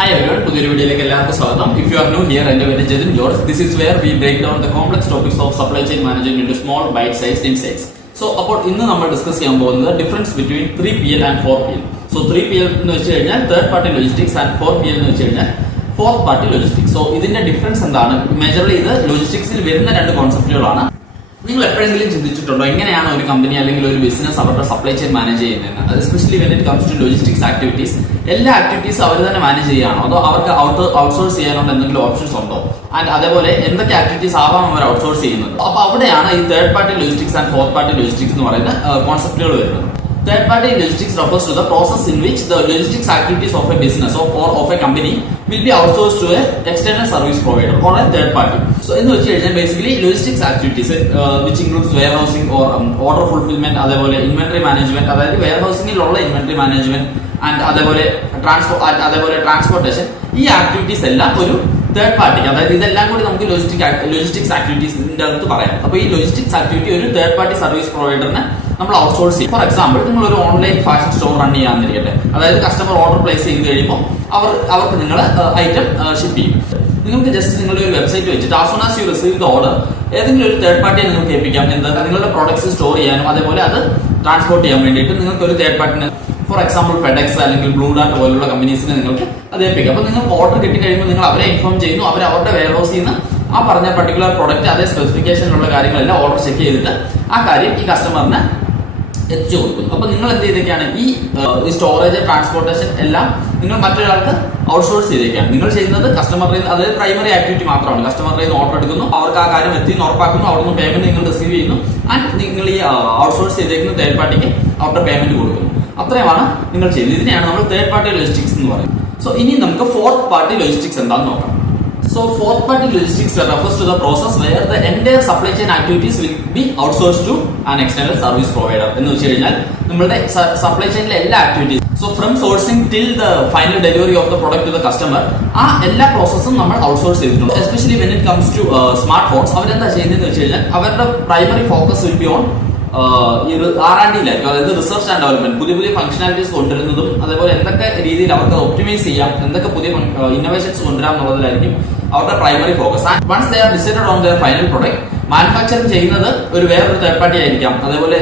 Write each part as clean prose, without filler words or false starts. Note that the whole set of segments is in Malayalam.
Hi everyone, to the video If you are new here and you are Jatin George, this is where we break down the complex topics of supply chain management into small bite-sized insights. So, about we will discuss the difference between 3PL and 4PL. So, 3PL is third party logistics and 4PL is fourth party logistics. So, this is the difference majorly the logistics is very two concepts. നിങ്ങൾ എപ്പോഴെങ്കിലും ചിന്തിച്ചിട്ടുണ്ടോ എങ്ങനെയാണ് ഒരു കമ്പനി അല്ലെങ്കിൽ ഒരു ബിസിനസ് അവരുടെ സപ്ലൈ ചെയിൻ മാനേജ് ചെയ്യുന്നത്? Especially when it comes to logistics activities, എല്ലാ ആക്ടിവിറ്റീസ് അവർ തന്നെ മാനേജ് ചെയ്യാണോ അതോ അവർക്ക് ഔട്ട്സോഴ്സ് ചെയ്യാനുള്ള എന്തെങ്കിലും ഓപ്ഷൻസ് ഉണ്ടോ? ആൻഡ് അതേപോലെ എന്തൊക്കെ ആക്ടിവിറ്റീസ് ആവാം അവർ ഔട്ട്സോഴ്സ് ചെയ്യുന്നത്? അപ്പൊ അവിടെയാണ് ഈ third party logistics and fourth party logistics എന്ന് പറയുന്ന കോൺസെപ്റ്റുകൾ വരുന്നത്. Third party logistics refers to the process in which the logistics activities of a business or of a company will be outsourced to an external service provider or a third party. So in which basically logistics activities which includes warehousing or order fulfillment, അതേപോലെ inventory management, അതായത് warehousing ലുള്ള inventory management and അതേപോലെ ട്രാൻസ്പോർട്ടേഷൻ, ഈ ആക്ടിവിറ്റീസ് എല്ലാം ഒരു തേർഡ് പാർട്ടിക്ക്, അതായത് ഇതെല്ലാം കൂടി നമുക്ക് ലോജിസ്റ്റിക്സ് ആക്ടിവിറ്റീസിന്റെ അടുത്ത് പറയാം. അപ്പൊ ഈ ലോജിസ്റ്റിക്സ് ആക്ടിവിറ്റി ഒരു തേർഡ് പാർട്ടി സർവീസ് പ്രൊവൈഡറിന് നമ്മൾ ഔട്ട്സോഴ്സ് ചെയ്യും. ഫോർ എക്സാമ്പിൾ, നിങ്ങൾ ഒരു ഓൺലൈൻ ഫാഷൻ സ്റ്റോർ റൺ ചെയ്യാന്നിരിക്കട്ടെ. അതായത് കസ്റ്റമർ ഓർഡർ പ്ലേസ് ചെയ്ത് കഴിയുമ്പോൾ അവർക്ക് നിങ്ങൾ ഐറ്റം ഷിപ്പ് ചെയ്യും. നിങ്ങൾക്ക് ജസ്റ്റ് നിങ്ങളുടെ ഒരു വെബ്സൈറ്റ് വെച്ചിട്ട് as soon as you receive the order ഏതെങ്കിലും ഒരു തേർഡ് പാർട്ടിയെ നിങ്ങൾക്ക് ഏൽപ്പിക്കാം. നിങ്ങളുടെ പ്രോഡക്ട്സ് സ്റ്റോർ ചെയ്യാനും അതേപോലെ അത് ട്രാൻസ്പോർട്ട് ചെയ്യാൻ വേണ്ടിയിട്ട് നിങ്ങൾക്ക് ഒരു തേർഡ് പാർട്ടിനെ, ഫോർ എക്സാമ്പിൾ ഫെഡെക്സ് അല്ലെങ്കിൽ ബ്ലൂ ഡാർട്ട് പോലുള്ള കമ്പനീസിനെ നിങ്ങൾക്ക് അത് ഏൽപ്പിക്കാം. അപ്പൊ നിങ്ങൾക്ക് ഓർഡർ കിട്ടിക്കഴിയുമ്പോൾ നിങ്ങൾ അവരെ ഇൻഫോം ചെയ്യുന്നു, അവരുടെ വെയർ ഹൗസിൽ നിന്ന് ആ പറഞ്ഞ പർട്ടിക്കുലർ പ്രോഡക്റ്റ് അതേ സ്പെസിഫിക്കേഷനിലുള്ള കാര്യങ്ങളെല്ലാം ഓർഡർ ചെക്ക് ചെയ്തിട്ട് ആ കാര്യം ഈ കസ്റ്റമറിന് എത്തിച്ചു കൊടുക്കുന്നു. അപ്പൊ നിങ്ങൾ എന്ത് ചെയ്തേക്കാണ്, ഈ സ്റ്റോറേജ് ട്രാൻസ്പോർട്ടേഷൻ എല്ലാം നിങ്ങൾ മറ്റൊരാൾക്ക് ഔട്ട്സോഴ്സ് ചെയ്തേക്കാണ്. നിങ്ങൾ ചെയ്യുന്നത് കസ്റ്റമറിൽ അതായത് പ്രൈമറി ആക്ടിവിറ്റി മാത്രമാണ്. കസ്റ്റമറിൽ നിന്ന് ഓർഡർ എടുക്കുന്നു, അവർക്ക് ആ കാര്യം എത്തിയെന്ന് ഉറപ്പാക്കുന്നു, അവിടുന്ന് പേയ്മെന്റ് നിങ്ങൾ റിസീവ് ചെയ്യുന്നു, ആൻഡ് നിങ്ങൾ ഈ ഔട്ട്സോഴ്സ് ചെയ്തേക്കുന്ന തേർഡ് പാർട്ടിക്ക് അവരുടെ പേയ്മെന്റ് കൊടുക്കുന്നു. അത്രയുമാണ് നിങ്ങൾ ചെയ്യുന്നത്. ഇതിനെയാണ് നമ്മൾ തേർഡ് പാർട്ടി ലോജിസ്റ്റിക്സ് എന്ന് പറയുന്നത്. സോ ഇനി നമുക്ക് ഫോർത്ത് പാർട്ടി ലോജിസ്റ്റിക്സ് എന്താണെന്ന് നോക്കാം. So fourth party logistics refers to the process where the entire supply chain activities will be outsourced to an external service provider. എന്ന് വെച്ച് കഴിഞ്ഞാൽ നമ്മുടെ സപ്ലൈ ചെയിനിലെ എല്ലാ activities, so from sourcing till the final delivery of the product to the customer, ആ എല്ലാ പ്രോസസ്സും നമ്മൾ ഔട്ട്സോഴ്സ് ചെയ്തിട്ടുണ്ട്. Especially when it comes to smart phones, അവരെന്താ ചെയ്യുന്നതെന്ന് വെച്ച് കഴിഞ്ഞാൽ അവരുടെ primary focus will be on R&Dയിലായിരിക്കും, അതായത് റിസർച്ച് ആൻഡ് ഡെവലപ്മെന്റ്, പുതിയ ഫംഗ്ഷനാലിറ്റീസ് കൊണ്ടുവരുന്നതും അതേപോലെ എന്തൊക്കെ രീതിയിൽ അവർക്ക് ഒപ്റ്റിമൈസ് ചെയ്യാം, എന്തൊക്കെ പുതിയ ഇന്നോവേഷൻസ് കൊണ്ടുവരാം എന്നുള്ളതിലായിരിക്കും അവരുടെ primary focus. And once they are decided on their final product, manufacturing ചെയ്യുന്നത് വേറൊരു തേർഡ് പാർട്ടി ആയിരിക്കാം, അതേപോലെ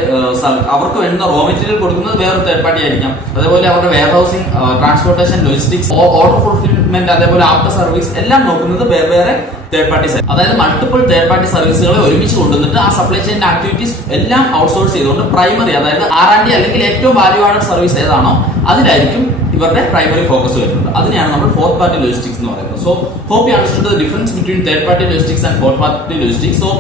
അവർക്ക് വേണ്ട റോ മെറ്റീരിയൽ കൊടുക്കുന്നത് വേറൊരു തേർഡ് പാർട്ടി ആയിരിക്കാം, അതേപോലെ അവരുടെ warehousing, transportation, logistics, order fulfilment, അതേപോലെ ആഫ്റ്റർ സർവീസ് എല്ലാം നോക്കുന്നത് വേറെ തേർഡ് പാർട്ടി സർവീസ്. അതായത് മൾട്ടിപ്പിൾ തേർഡ് പാർട്ടി സർവീസുകളെ ഒരുമിച്ച് കൊണ്ടുവന്നിട്ട് ആ സപ്ലൈ ചെയിൻ ആക്ടിവിറ്റീസ് എല്ലാം ഔട്ട്സോഴ്സ് ചെയ്തുകൊണ്ട് പ്രൈമറി, അതായത് R&D അല്ലെങ്കിൽ ഏറ്റവും വാല്യൂ ആഡഡ് സർവീസ് ഏതാണോ അതിലായിരിക്കും ഇവരുടെ പ്രൈമറി ഫോക്കസ് വരുന്നത്. അതിനെയാണ് നമ്മൾ ഫോർത്ത് പാർട്ടി ലോജിസ്റ്റിക്സ് എന്ന് പറയുന്നത്. So hope you understood the difference between third party logistics and fourth party logistics. So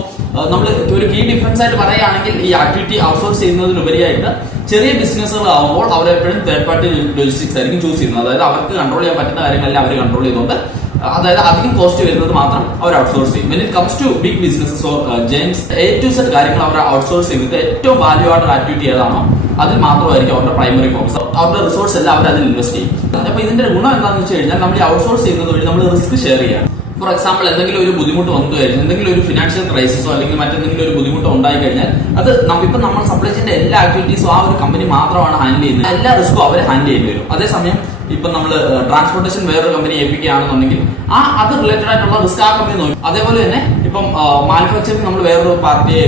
നമ്മൾ ഒരു കീ ഡിഫറൻസ് ആയിട്ട് പറയുകയാണെങ്കിൽ ഈ ആക്ടിവിറ്റി ഔട്ട്സോഴ്സ് ചെയ്യുന്നതിനുപരിയായിട്ട് ചെറിയ ബിസിനസ്സുകൾ ആവുമ്പോൾ അവരെപ്പോഴും തേർഡ് പാർട്ടി ലോജിസ്റ്റിക്സ് ആയിരിക്കും ചൂസ് ചെയ്യുന്നത്. അതായത് അവർക്ക് കൺട്രോൾ ചെയ്യാൻ പറ്റുന്ന കാര്യങ്ങളെല്ലാം അവർ കൺട്രോൾ ചെയ്തുകൊണ്ട്, അതായത് അധികം കോസ്റ്റ് വരുന്നത് മാത്രം അവർ ഔട്ട്സോഴ്സ് ചെയ്യും. When it comes to big businesses or chains, A to Z കാര്യങ്ങൾ അവർ ഔട്ട്സോഴ്സ് ചെയ്തിട്ട് ഏറ്റവും വാല്യൂ ആഡഡ് ആക്ടിവിറ്റി ഏതാണോ അതിൽ മാത്രമായിരിക്കും അവരുടെ പ്രൈമറി ഫോക്കസ്. അവരുടെ റിസോഴ്സ് എല്ലാം അവർ അതിൽ ഇൻവെസ്റ്റ് ചെയ്യും. അപ്പൊ ഇതിന്റെ ഗുണം എന്താണെന്ന് വെച്ച് കഴിഞ്ഞാൽ നമ്മൾ ഈ ഔട്ട്സോഴ്സ് ചെയ്യുന്നത് വഴി നമ്മൾ റിസ്ക് ഷെയർ ചെയ്യാം. ഫോർ എക്സാമ്പിൾ, എന്തെങ്കിലും ഒരു ബുദ്ധിമുട്ട് വന്നു കഴിഞ്ഞാൽ, എന്തെങ്കിലും ഒരു ഫിനാൻഷ്യൽ ക്രൈസിസോ അല്ലെങ്കിൽ മറ്റെന്തെങ്കിലും ഒരു ബുദ്ധിമുട്ടോ ഉണ്ടായി കഴിഞ്ഞാൽ അത് ഇപ്പൊ നമ്മൾ സപ്ലൈ ചെയിന്റെ എല്ലാ ആക്ടിവിറ്റീസും ആ ഒരു കമ്പനി മാത്രമാണ് ഹാൻഡിൽ ചെയ്യുന്നത്. എല്ലാ റിസ്ക്കും അവർ ഹാൻഡിൽ ചെയ്യേണ്ടി വരും. അതേസമയം ഇപ്പൊ നമ്മൾ ട്രാൻസ്പോർട്ടേഷൻ വേറൊരു കമ്പനി ഏൽപ്പിക്കുകയാണെന്നുണ്ടെങ്കിൽ അത് റിലേറ്റഡ് ആയിട്ടുള്ള റിസ്ക് ആ കമ്പനി നോക്കും. അതേപോലെ തന്നെ ഇപ്പം മാനുഫാക്ചറിംഗ് നമ്മൾ വേറൊരു പാർട്ടിയെ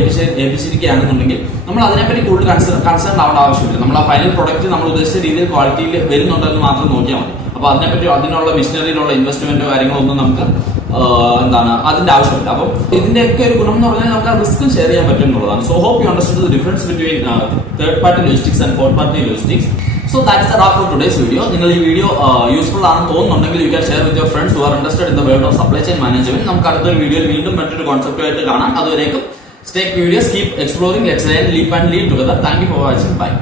ഏൽപ്പിച്ചിരിക്കുകയാണെന്നുണ്ടെങ്കിൽ നമ്മൾ അതിനെപ്പറ്റി കൂടുതൽ കൺസേൺ ആവേണ്ട ആവശ്യമില്ല. നമ്മൾ ആ ഫൈനൽ പ്രൊഡക്റ്റ് നമ്മൾ ഉദ്ദേശിച്ച രീതിയിൽ ക്വാളിറ്റിയിൽ വരുന്നുണ്ടെന്ന് മാത്രം നോക്കിയാൽ മതി. അപ്പൊ അതിനെപ്പറ്റി അതിനുള്ള മിഷനറിയിലുള്ള ഇൻവെസ്റ്റ്മെന്റോ കാര്യങ്ങളോ ഒന്നും നമുക്ക് അതിന്റെ ആവശ്യമില്ല. അപ്പം ഇതിന്റെയൊക്കെ ഒരു ഗുണം എന്ന് പറഞ്ഞാൽ നമുക്ക് ആ റിസ്ക് ഷെയർ ചെയ്യാൻ പറ്റും എന്നുള്ളതാണ്. So hope you understood the difference between third party logistics and fourth party logistics. So that is the wrap for today's video. നിങ്ങൾ ഈ വീഡിയോ യൂസ്ഫുൾ ആണെന്ന് തോന്നുന്നുണ്ടെങ്കിൽ you can share with your friends who are interested in the world of supply chain management. നമുക്ക് അടുത്തൊരു വീഡിയോയിൽ വീണ്ടും മറ്റൊരു കോൺസെപ്റ്റുമായിട്ട് കാണാം. അതുവരേക്കും stay curious, keep exploring, let's learn, leap and lead together. Thank you for watching. Bye.